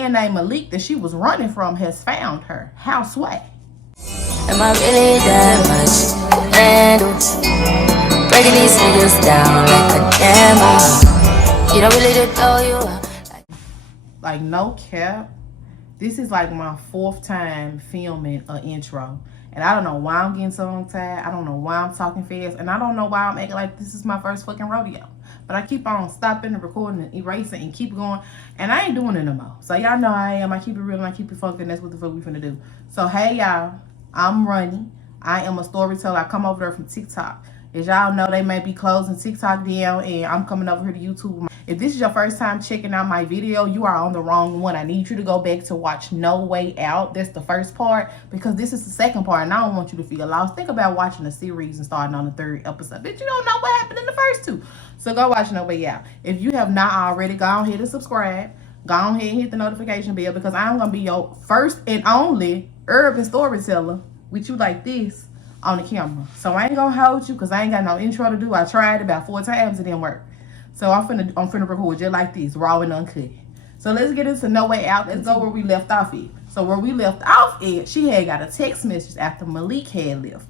man named Malik that she was running from has found her. How sway? Am I really that much? And breaking these niggas down like a camera. You don't really know you. Like no cap. This is like my 4th time filming an intro. And I don't know why I'm getting tongue-tied. I don't know why I'm talking fast. And I don't know why I'm acting like this is my first fucking rodeo. But I keep on stopping and recording and erasing and keep going. And I ain't doing it no more. So y'all know how I am. I keep it real and I keep it funky. And that's what the fuck we finna do. So hey y'all. I'm Runny. I am a storyteller. I come over there from TikTok. As y'all know, they may be closing TikTok down, and I'm coming over here to YouTube. If this is your first time checking out my video, you are on the wrong one. I need you to go back to watch No Way Out. That's the first part, because this is the second part, and I don't want you to feel lost. Think about watching a series and starting on the 3rd episode. Bitch, you don't know what happened in the first 2. So go watch No Way Out. If you have not already, go ahead and subscribe. Go ahead and hit the notification bell, because I'm going to be your first and only urban storyteller with you like this on the camera. So I ain't gonna hold you because I ain't got no intro to do. I tried about 4 times, it didn't work. So I'm finna record just like this, raw and uncut. So let's get into No Way Out. Let's go where we left off at. So where we left off at, she had got a text message after Malik had left.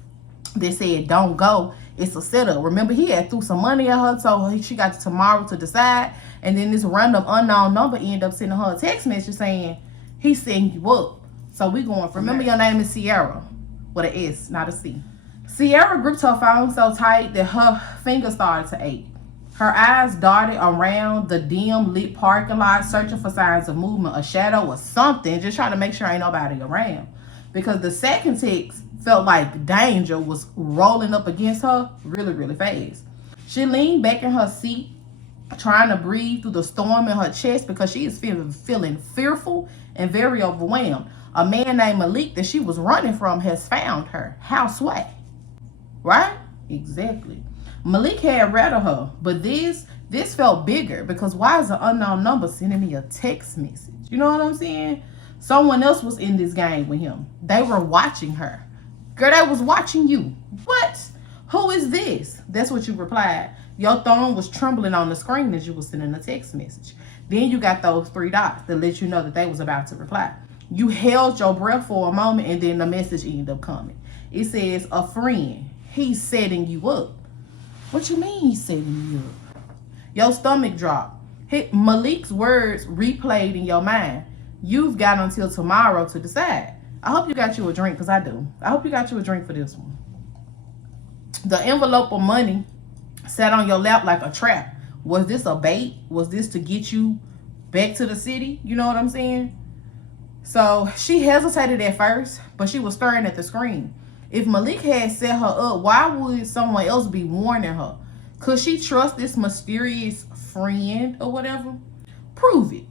They said, don't go, it's a setup. Remember, he had threw some money at her, so she got tomorrow to decide. And then this random unknown number ended up sending her a text message saying, he's setting you up. So we going from, remember your name is Sierra, with an S, not a C. Sierra gripped her phone so tight that her fingers started to ache. Her eyes darted around the dim lit parking lot, searching for signs of movement, a shadow or something, just trying to make sure ain't nobody around. Because the second text felt like danger was rolling up against her really, really fast. She leaned back in her seat, trying to breathe through the storm in her chest, because she is feeling fearful and very overwhelmed. A man named Malik that she was running from has found her. How sway? Right? Exactly. Malik had rattled her, but this felt bigger, because why is an unknown number sending me a text message? You know what I'm saying? Someone else was in this game with him. They were watching her. Girl, they was watching you. What? Who is this? That's what you replied. Your thumb was trembling on the screen as you were sending a text message. Then you got those 3 dots that let you know that they was about to reply. You held your breath for a moment, and then the message ended up coming. It says, a friend. He's setting you up. What you mean he's setting you up? Your stomach dropped. Malik's words replayed in your mind. You've got until tomorrow to decide. I hope you got you a drink, because I do. I hope you got you a drink for this one. The envelope of money sat on your lap like a trap. Was this a bait? Was this to get you back to the city? You know what I'm saying? So she hesitated at first, but she was staring at the screen. If Malik had set her up, why would someone else be warning her? Could she trust this mysterious friend or whatever? Prove it,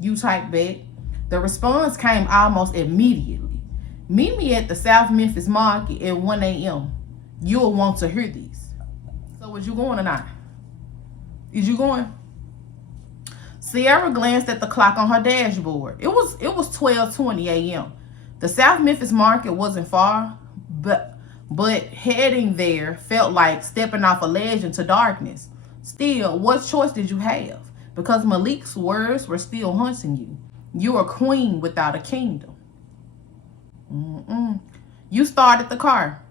you typed back. The response came almost immediately. Meet me at the South Memphis Market at 1 a.m. You'll want to hear this. So was you going or not? Is you going? Sierra glanced at the clock on her dashboard. It was 12:20 a.m. The South Memphis Market wasn't far, but heading there felt like stepping off a ledge into darkness. Still, what choice did you have? Because Malik's words were still haunting you. You're a queen without a kingdom. You started the car.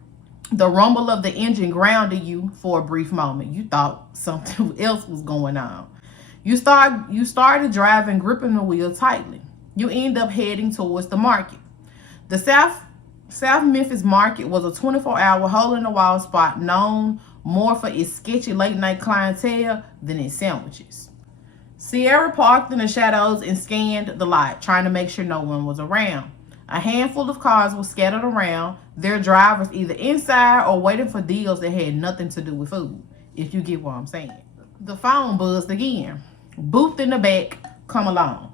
The rumble of the engine grounded you for a brief moment. You thought something else was going on. You started driving, gripping the wheel tightly. You end up heading towards the market. The South Memphis Market was a 24-hour hole-in-the-wall spot known more for its sketchy late-night clientele than its sandwiches. Sierra parked in the shadows and scanned the lot, trying to make sure no one was around. A handful of cars were scattered around, their drivers either inside or waiting for deals that had nothing to do with food, if you get what I'm saying. The phone buzzed again. Booped in the back, come along.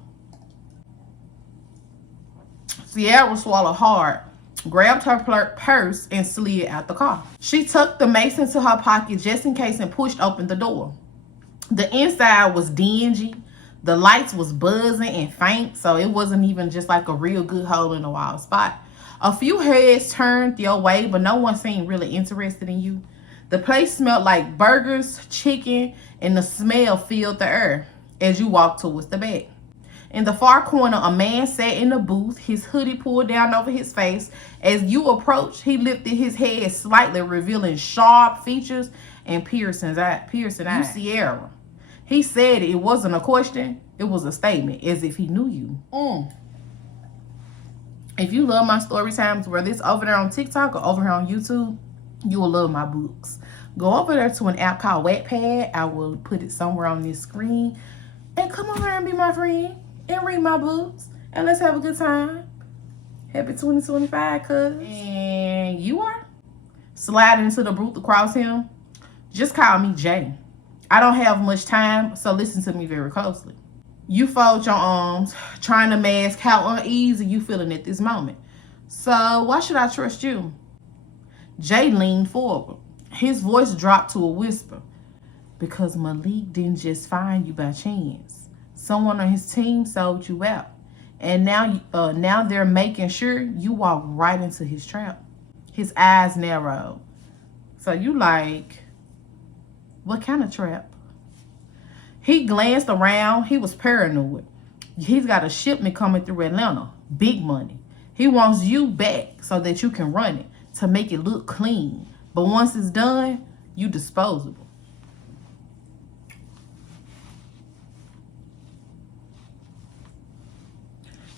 Sierra swallowed hard, grabbed her purse, and slid out the car. She tucked the mace into her pocket just in case and pushed open the door. The inside was dingy. The lights was buzzing and faint, so it wasn't even just like a real good hole-in-the-wall spot. A few heads turned your way, but no one seemed really interested in you. The place smelled like burgers, chicken, and the smell filled the air as you walked towards the back. In the far corner, a man sat in the booth, his hoodie pulled down over his face. As you approached, he lifted his head slightly, revealing sharp features and piercing eyes. You, Sierra. He said it wasn't a question, it was a statement, as if he knew you. If you love my story times, whether it's over there on TikTok or over here on YouTube, you will love my books. Go over there to an app called Wattpad. I will put it somewhere on this screen. And come over and be my friend and read my books. And let's have a good time. Happy 2025, cuz. And you are sliding into the booth across him. Just call me Jay. I don't have much time, so listen to me very closely. You fold your arms, trying to mask how uneasy you feeling at this moment. So why should I trust you? Jay leaned forward. His voice dropped to a whisper. Because Malik didn't just find you by chance. Someone on his team sold you out. And now they're making sure you walk right into his trap. His eyes narrowed. So you like, what kind of trap? He glanced around. He was paranoid. He's got a shipment coming through Atlanta. Big money. He wants you back so that you can run it, to make it look clean. But once it's done, you disposable.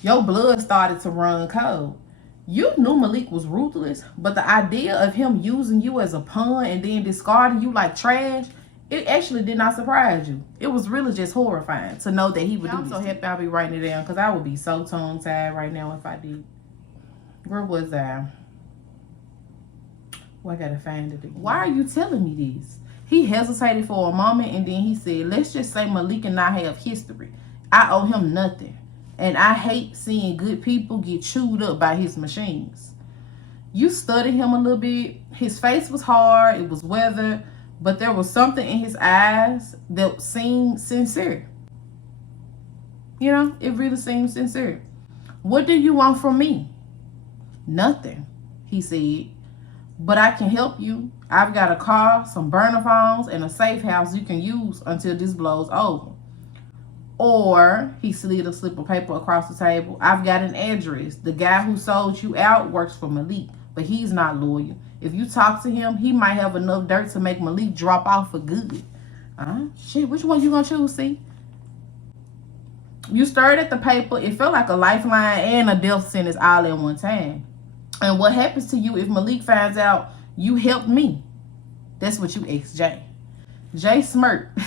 Your blood started to run cold. You knew Malik was ruthless, but the idea of him using you as a pawn and then discarding you like trash, it actually did not surprise you. It was really just horrifying to know that he would do this. I'm so happy I'll be writing it down, because I would be so tongue-tied right now if I did. Where was I? Oh, I gotta find it again. Why are you telling me this? He hesitated for a moment and then he said, let's just say Malik and I have history. I owe him nothing. And I hate seeing good people get chewed up by his machines. You studied him a little bit. His face was hard. It was weathered. But there was something in his eyes that seemed sincere. You know, it really seemed sincere. What do you want from me? Nothing, he said. But I can help you. I've got a car, some burner phones, and a safe house you can use until this blows over. Or, he slid a slip of paper across the table. I've got an address. The guy who sold you out works for Malik, but he's not loyal. If you talk to him, he might have enough dirt to make Malik drop off for good. Shit, which one you gonna choose, see? You stared at the paper. It felt like a lifeline and a death sentence all at one time. And what happens to you if Malik finds out you helped me? That's what you asked Jay. Jay smirked.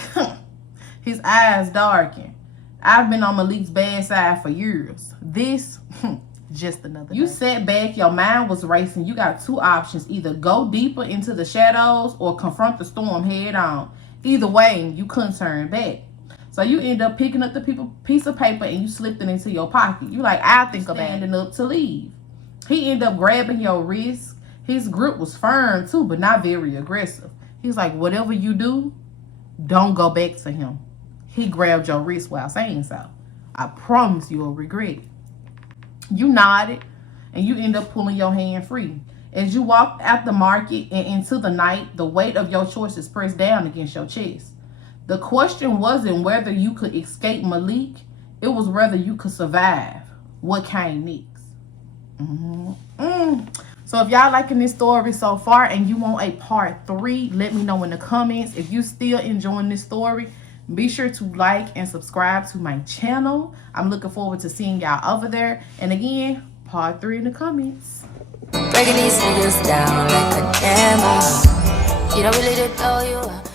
His eyes darkened. I've been on Malik's bad side for years. This, just another day. You sat back, your mind was racing. You got two options. Either go deeper into the shadows or confront the storm head on. Either way, you couldn't turn back. So you end up picking up the piece of paper and you slipped it into your pocket. You like, I think about standing up to leave. He ended up grabbing your wrist. His grip was firm too, but not very aggressive. He's like, whatever you do, don't go back to him. He grabbed your wrist while saying so. I promise you'll regret it. You nodded and you end up pulling your hand free. As you walked out the market and into the night, the weight of your choices pressed down against your chest. The question wasn't whether you could escape Malik. It was whether you could survive what came next. So if y'all liking this story so far and you want a part 3, let me know in the comments. If you still enjoying this story, be sure to like and subscribe to my channel. I'm looking forward to seeing y'all over there. And again, part 3 in the comments. Breaking these niggas down like a hammer. You don't really know you.